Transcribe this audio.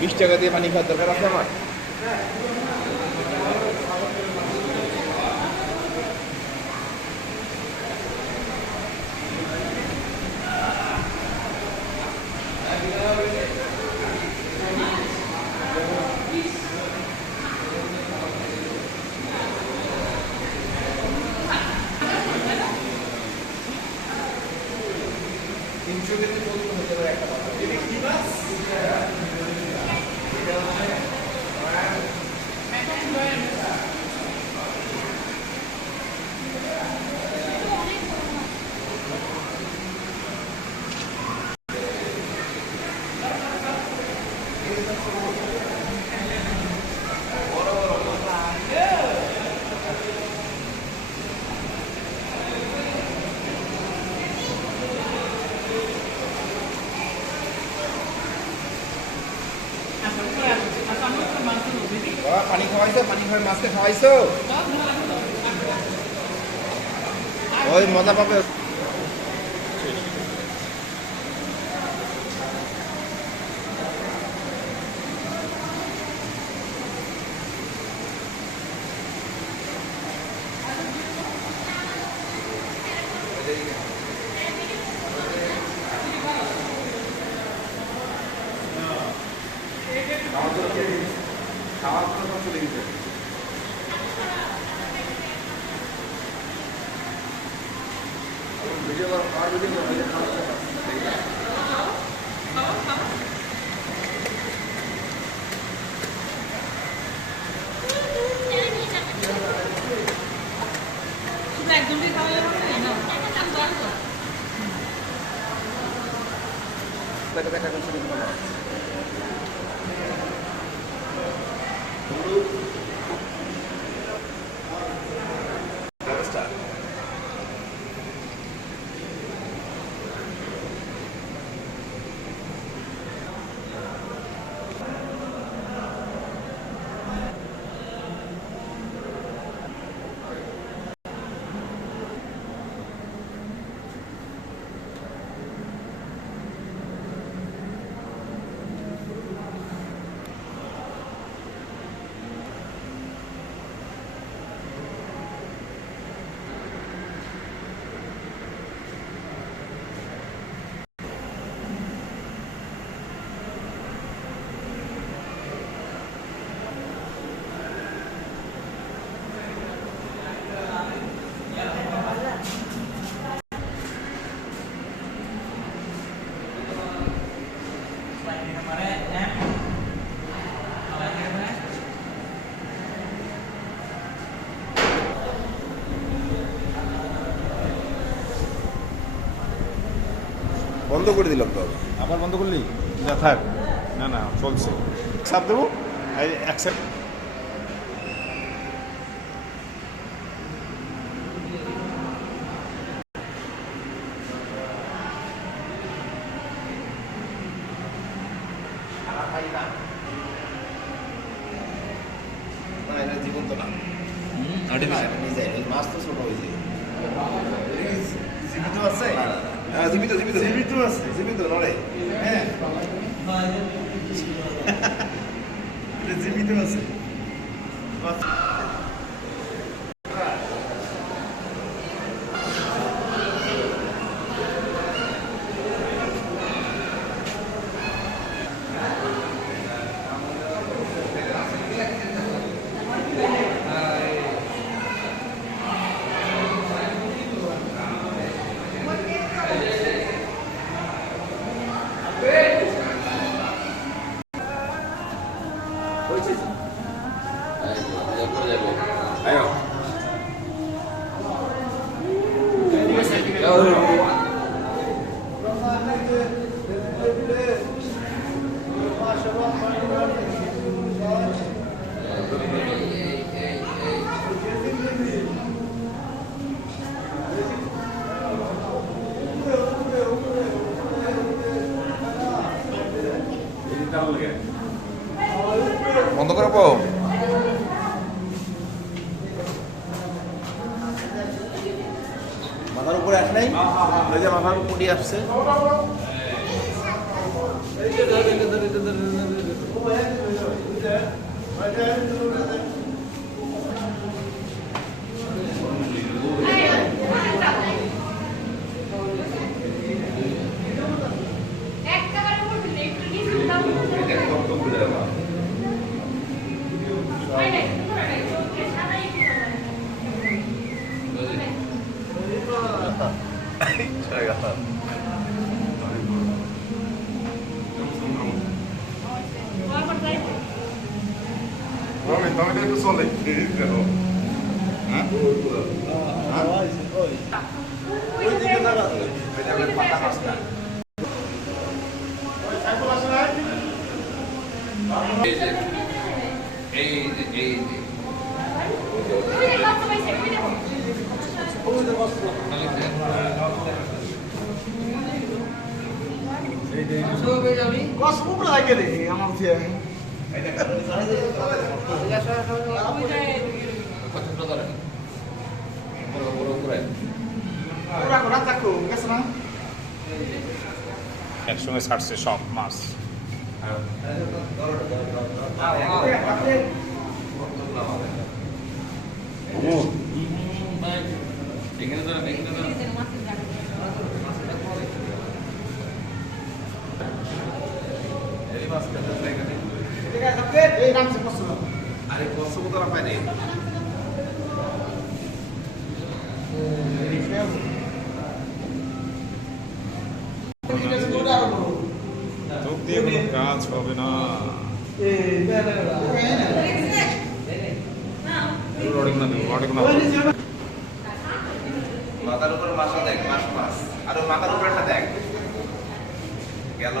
20 টাকা দিয়ে পানি খাওয়ার দরকার আছে আমার? পানি খাওয়াইছো? পানি খাওয়াই মাছকে খাওয়াইছো? ওই মজা পাবে। খাওয়ার জন্য সব চলে গেছে। ভিডিও আর ভিডিও একদমই খাওয়া যাবে না। বন্ধ করে দিলাম তো। আবার বন্ধ করলি? না থাক, না না চলছে। চাপ দেবো, অ্যাকসেপ্ট। জীবন তো না, মাছ তো ছোট হয়েছে। জীবিত আছে? জীবিত জীবিত জীবিত আছে, জীবিত লড়ে। হ্যাঁ জীবিত আছে। বন্ধ করে পাও। মাথার উপরে আস নাই, ওই যে মাথার উপরে আসছে। টমেটো একটু চলে দেখো হ্যাঁ একসঙ্গে ছাড়ছে সব মাছ আরে কষ্ট তো রাখা নেই চোখ দিয়ে কোনো কাজ হবে না মাথার উপর মাথা দেখ মাছ আর মাথার উপরটা দেখ গেল